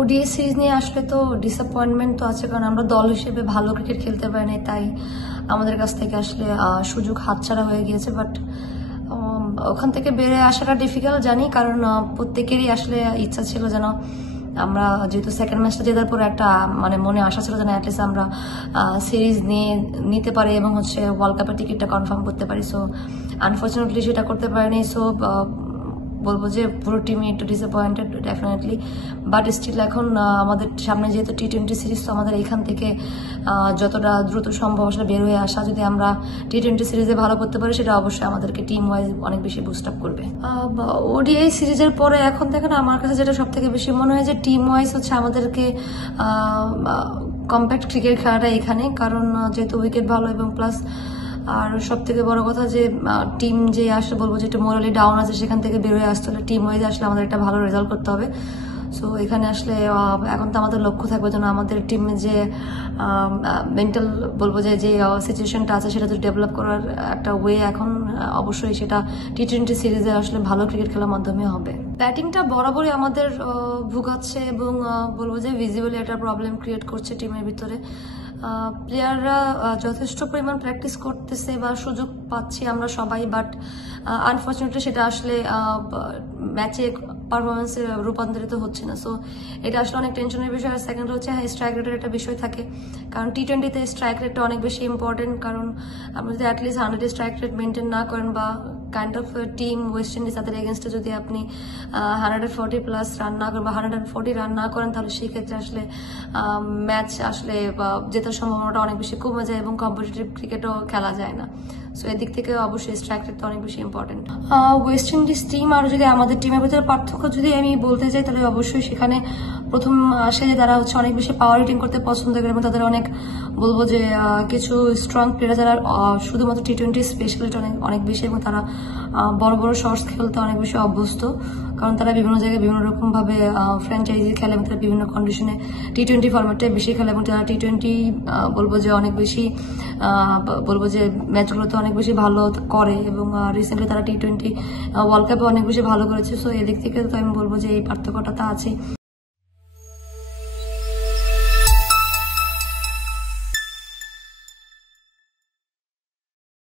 ODI series নিয়ে আসলে তো ডিসঅ্যাপয়েন্টমেন্ট তো আছে, কারণ আমরা দল হিসেবে ভালো ক্রিকেট খেলতে পারি নাই, তাই আমাদের কাছ থেকে আসলে সুযোগ হাতছাড়া হয়ে গিয়েছে। বাট ওখান থেকে বেরিয়ে আসাটা ডিফিকাল্ট জানি, কারণ প্রত্যেকেরই আসলে ইচ্ছা ছিল যেন আমরা, যেহেতু সেকেন্ড ম্যাচটা জেতার পরে একটা মানে মনে আশা ছিল যেন অ্যাটলিস্ট আমরা সিরিজ নিতে পারি এবং হচ্ছে ওয়ার্ল্ড কাপের টিকিটটা কনফার্ম করতে পারি। সো আনফর্চুনেটলি সেটা করতে পারিনি। সো বলবো যে পুরো টিমই একটু ডিসঅ্যাপয়েন্টেড ডেফিনেটলি, বাট স্টিল এখন আমাদের সামনে যেহেতু টি-20 সিরিজ, তো আমাদের এখান থেকে যতটা দ্রুত সম্ভব আসলে বের হয়ে আসা, যদি আমরা টি-20 সিরিজে ভালো করতে পারি সেটা অবশ্যই আমাদেরকে টিম ওয়াইজ অনেক বেশি বুস্ট আপ করবে। ওডিআই সিরিজের পরে এখন থেকে আমার কাছে যেটা সব থেকে বেশি মনে হয় যে টিম ওয়াইজ হচ্ছে আমাদেরকে কম্প্যাক্ট ক্রিকেট খেলাটা এখানে, কারণ যেহেতু উইকেট ভালো এবং প্লাস আর সব থেকে বড় কথা যে টিম যে আসলে বলবো যে একটু মোরালি ডাউন আছে, সেখান থেকে বেরোয় আসতে হলে টিম ওয়াইজ আসলে আমাদের একটা ভালো রেজাল্ট করতে হবে। সো এখানে আসলে এখন তো আমাদের লক্ষ্য থাকবে যেন আমাদের টিমে যে মেন্টাল বলবো যে সিচুয়েশনটা আছে সেটা তো ডেভেলপ করার একটা ওয়ে এখন অবশ্যই সেটা টি-20 সিরিজে আসলে ভালো ক্রিকেট খেলার মাধ্যমে হবে। ব্যাটিংটা বরাবরই আমাদের ভুগাচ্ছে এবং বলবো যে ভিজিবলি একটা প্রবলেম ক্রিয়েট করছে টিমের ভিতরে। প্লেয়াররা যথেষ্ট পরিমাণ প্র্যাকটিস করতেছে বা সুযোগ পাচ্ছি আমরা সবাই, বাট আনফর্চুনেটলি সেটা আসলে ম্যাচে পারফরমেন্সে রূপান্তরিত হচ্ছে না। সো এটা আসলে অনেক টেনশনের বিষয়। আর সেকেন্ড হচ্ছে স্ট্রাইক রেটের একটা বিষয় থাকে, কারণ টি-20তে স্ট্রাইক রেটটা অনেক বেশি ইম্পর্টেন্ট। কারণ আপনি যদি অ্যাটলিস্ট 100 স্ট্রাইক রেট মেনটেন না করেন বা kind of team West Indies তাদের এগেনস্টে যদি আপনি 140+ রান না করেন বা 140 রান না করেন, তাহলে সেই ক্ষেত্রে আসলে ম্যাচ আসলে জেতার সম্ভাবনাটা অনেক বেশি কমে যায় এবং কম্পিটিটিভ ক্রিকেটও খেলা যায় না। সো এদিক থেকে অবশ্যই স্ট্রাইক রেট অনেক বেশি ইম্পর্টেন্ট। ওয়েস্ট ইন্ডিজ টিম আর যদি আমাদের টিমের ভিতরে পার্থক্য যদি আমি বলতে চাই, তাহলে অবশ্যই সেখানে প্রথম আসে যে তারা হচ্ছে অনেক বেশি পাওয়ার হিটিং করতে পছন্দ করে এবং তাদের অনেক বলবো যে কিছু স্ট্রং প্লেয়ার যারা শুধুমাত্র টি-20 স্পেশালিস্ট অনেক বেশি, এবং তারা বড় বড় শর্টস খেলতে অনেক বেশি অভ্যস্ত, কারণ তারা বিভিন্ন জায়গায় বিভিন্ন রকম ভাবে ফ্র্যাঞ্চাইজি খেলে এবং তারা বিভিন্ন কন্ডিশনে টি-20 ফরম্যাটটাই বেশি খেলে এবং তারা টি-20 বলবো যে অনেক বেশি বলবো যে ম্যাচগুলোতে অনেক বেশি ভালো করে এবং রিসেন্টলি তারা টি-20 ওয়ার্ল্ড কাপে অনেক বেশি ভালো করেছে। সো এদিক থেকে তো আমি বলবো যে এই পার্থক্যটা আছে।